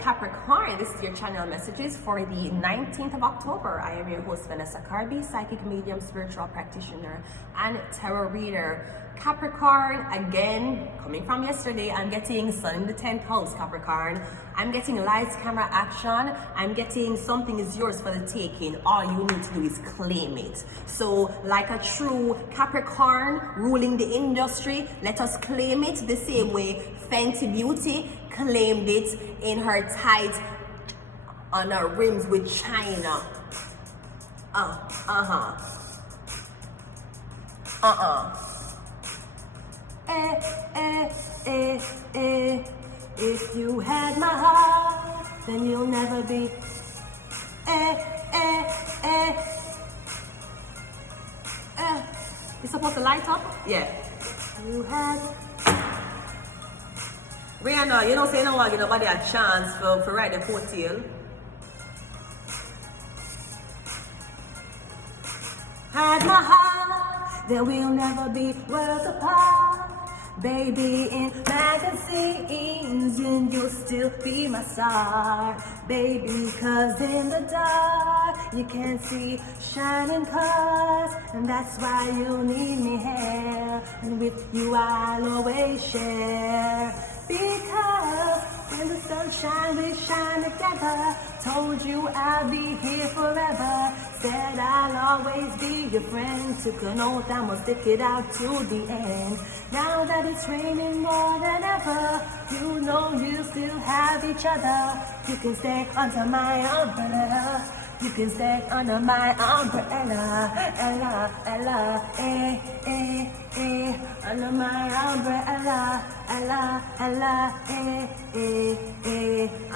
Capricorn, this is your channel messages for the 19th of October. I am your host, Vanessa Carby, psychic medium, spiritual practitioner, and tarot reader. Capricorn, again, coming from yesterday, I'm getting Sun in the 10th house, Capricorn. I'm getting lights, camera, action. I'm getting something is yours for the taking. All you need to do is claim it. So, like a true Capricorn ruling the industry, let us claim it the same way Fenty Beauty claimed it in her tight on her rims with China. If you had my heart, then you'll never be. It's supposed to light up? Yeah. You had. Rihanna, you don't say no one give nobody a chance for ride the hotel. Had my heart, then we'll never be worlds apart. Baby, in magazines, and you'll still be my star. Baby, cause in the dark, you can't see shining cars. And that's why you need me here. And with you, I'll always share. Because when the sun shines, we shine together. Told you I'll be here forever. Said I'll always be your friend. Took an oath, I'ma stick it out to the end. Now that it's raining more than ever, you know you still have each other. You can stay under my umbrella. You can stay under my umbrella. Ella, Ella, under my umbrella. Ella, Ella,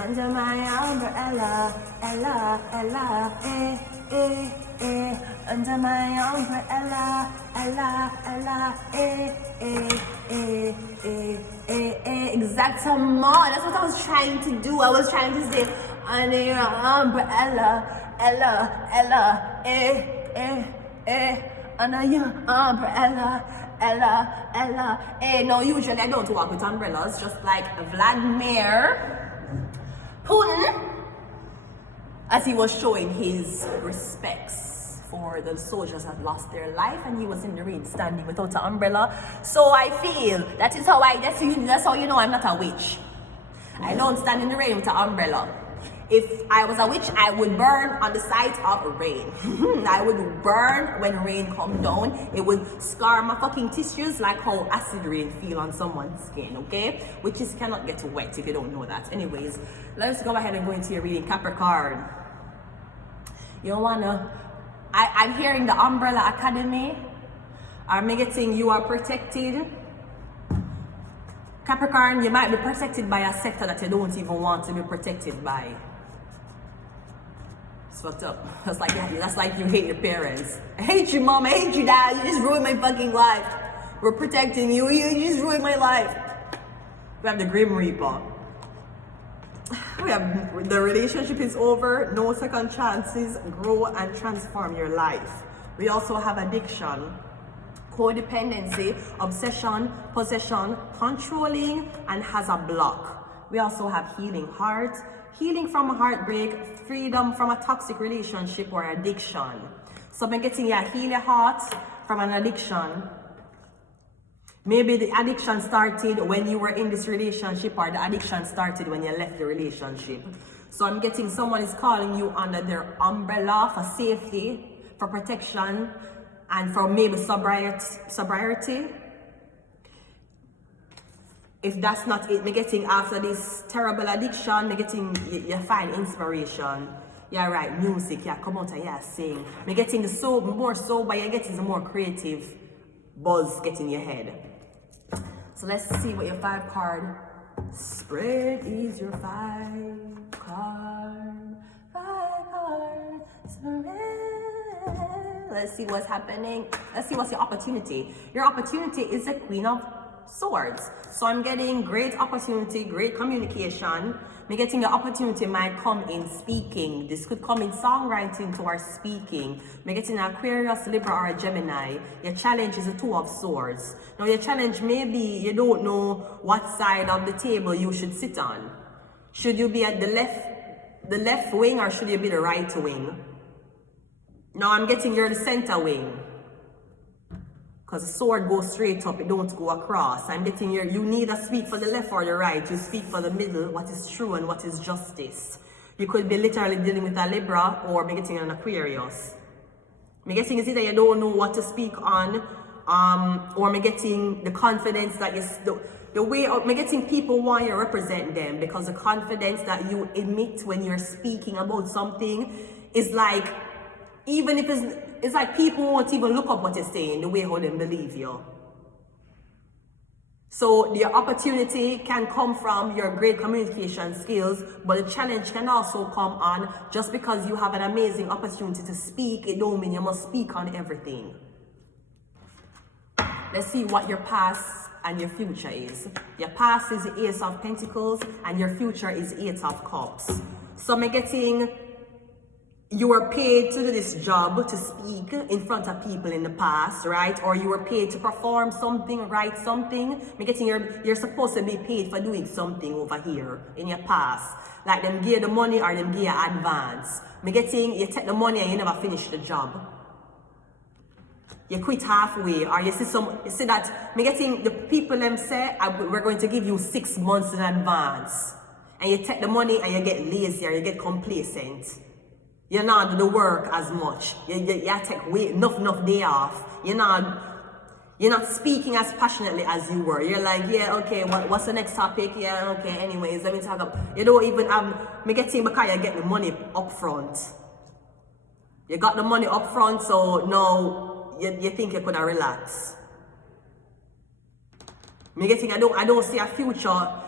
under my umbrella. Ella, Ella, under my umbrella. Ella, Ella, Exactement. That's what I was trying to do. I was trying to say under your umbrella. Ella, under your umbrella. Ella. No, usually I don't walk with umbrellas, just like Vladimir Putin, as he was showing his respects for the soldiers that lost their life, and he was in the rain standing without an umbrella. So I feel that's how you know I'm not a witch. I don't stand in the rain with an umbrella. If I was a witch, I would burn on the sides of rain. I would burn when rain come down. It would scar my fucking tissues like how acid rain feel on someone's skin, okay? Witches cannot get wet if you don't know that. Anyways, let's go ahead and go into your reading. Capricorn. You don't wanna... I'm hearing the Umbrella Academy. I'm getting you are protected. Capricorn, you might be protected by a sector that you don't even want to be protected by. It's fucked up. That's like you hate your parents. I hate you, mom. I hate you, dad. You just ruined my fucking life. We're protecting you. You just ruined my life. We have the Grim Reaper. We have the relationship is over. No second chances. Grow and transform your life. We also have addiction, codependency, obsession, possession, controlling, and has a block. We also have healing heart, healing from a heartbreak, freedom from a toxic relationship or addiction. So I'm getting your heal your heart from an addiction. Maybe the addiction started when you were in this relationship, or the addiction started when you left the relationship. So I'm getting someone is calling you under their umbrella for safety, for protection, and for maybe sobriety. If that's not it, me getting after this terrible addiction, me getting you find inspiration. Yeah, right, music, yeah, come out and yeah, sing. Me getting the more sober, you're getting the more creative buzz getting your head. So let's see what your 5 card spread is. Your 5 card spread. Let's see what's happening. Let's see what's your opportunity. Your opportunity is the Queen of Swords. So I'm getting great opportunity, great communication. I'm getting the opportunity might come in speaking. This could come in songwriting towards speaking. I'm getting an Aquarius, Libra, or a Gemini. Your challenge is the 2 of Swords. Now your challenge maybe you don't know what side of the table you should sit on. Should you be at the left wing, or should you be the right wing? Now I'm getting you're the center wing. Because the sword goes straight up, it don't go across. I'm getting you neither speak for the left or the right. You speak for the middle, what is true and what is justice. You could be literally dealing with a Libra or be getting an Aquarius. Me getting is either you don't know what to speak on, or me getting the confidence that the way of me getting people want you to represent them, because the confidence that you emit when you're speaking about something is like, even if it's like people won't even look up what you're saying, the way how they believe you. So your opportunity can come from your great communication skills, but the challenge can also come on just because you have an amazing opportunity to speak, it don't mean you must speak on everything. Let's see what your past and your future is. Your past is the Ace of Pentacles and your future is Eight of Cups. So I'm getting you were paid to do this job, to speak in front of people in the past, right? Or you were paid to perform something, write something. I'm getting you're supposed to be paid for doing something over here in your past. Like them give you the money or them give you advance. I'm getting you take the money and you never finish the job. You quit halfway, or you see that I'm getting the people them say we're going to give you 6 months in advance. And you take the money and you get lazy or you get complacent. You're not do the work as much. You take enough day off. You're not speaking as passionately as you were. You're like, yeah, okay, what's the next topic? Yeah, okay, anyways, let me talk about. You don't even have me getting because you get the money up front. You got the money up front, so now you think you could relax. Me getting I don't see a future.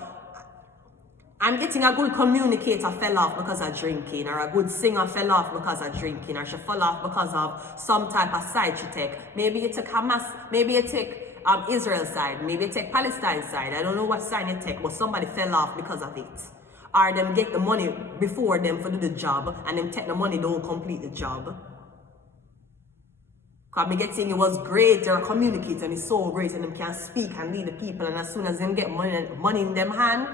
I'm getting a good communicator fell off because of drinking, or a good singer fell off because of drinking, or she fell off because of some type of side she take. Maybe you take Hamas, maybe you take Israel side, maybe you take Palestine side. I don't know what side you take, but somebody fell off because of it. Or them get the money before them for do the job, and them take the money, don't complete the job. Because me getting it was great, they're a communicator, and it's so great, and them can speak and lead the people, and as soon as them get money in them hand,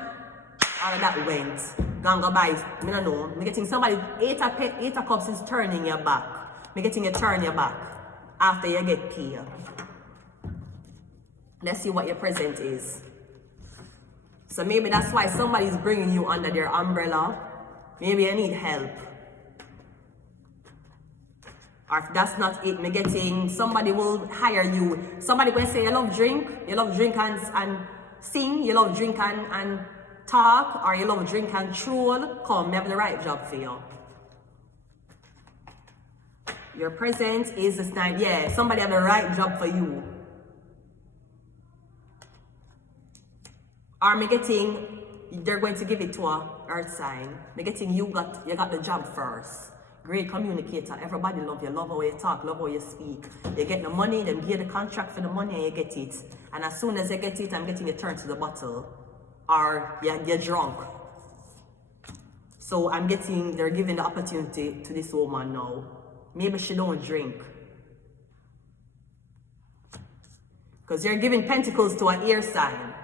all of that went. Gonna go buy, I don't know. Me getting somebody, eight of cups is turning your back. Me getting you turn your back after you get paid. Let's see what your present is. So maybe that's why somebody's bringing you under their umbrella. Maybe you need help. Or if that's not it, me getting somebody will hire you. Somebody will say, you love drink and sing, you love drink and talk, or you love drink and troll, come, me have the right job for you. Your present is this night, yeah, somebody have the right job for you. Or me getting, they're going to give it to a earth sign. Me getting you got the job first. Great communicator, everybody love you, love how you talk, love how you speak. You get the money, then give the contract for the money and you get it. And as soon as you get it, I'm getting you turn to the bottle. Or you're drunk. So I'm getting, they're giving the opportunity to this woman now. Maybe she don't drink. Because they're giving pentacles to an air sign.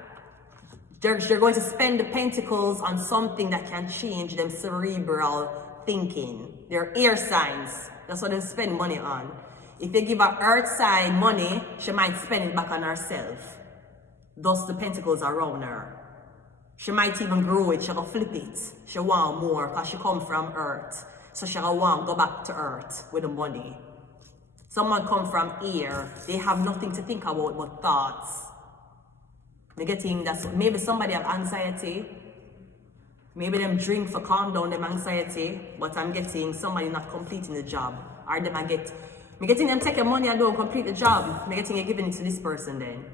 They're going to spend the pentacles on something that can change them cerebral thinking. They're air signs. That's what they spend money on. If they give an earth sign money, she might spend it back on herself. Thus the pentacles are around her. She might even grow it, she will flip it. She want more because she come from earth. So she will want to go back to earth with the money. Someone come from air, they have nothing to think about but thoughts. They're getting that, maybe somebody have anxiety. Maybe them drink for calm down them anxiety, but I'm getting somebody not completing the job. Or them I'm getting them take your money and don't complete the job. I'm getting you giving it to this person then.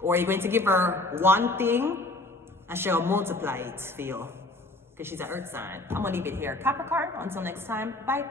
Or you're going to give her one thing and she'll multiply it for you. Because she's an earth sign. I'm going to leave it here. Capricorn, until next time. Bye.